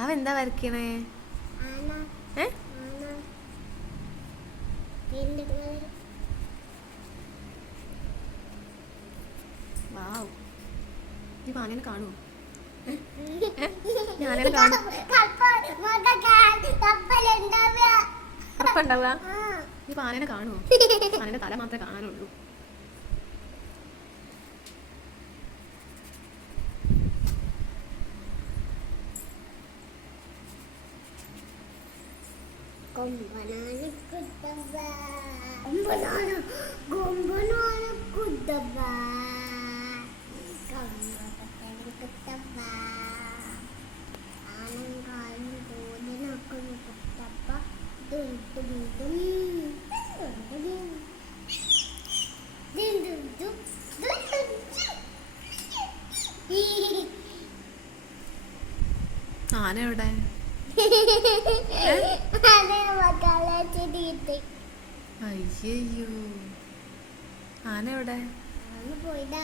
അവ എന്താ വരയ്ക്കണേ വാവ്. ഈ പാനേനെ കാണുമോ കാണും പാനേനെ കാണുമോ പാനേന്റെ തല മാത്രമേ കാണാനുള്ളൂ. കൊമ്പനാന ആന എവിടെ അയ്യോ ആന എവിടെ? പോയിടാ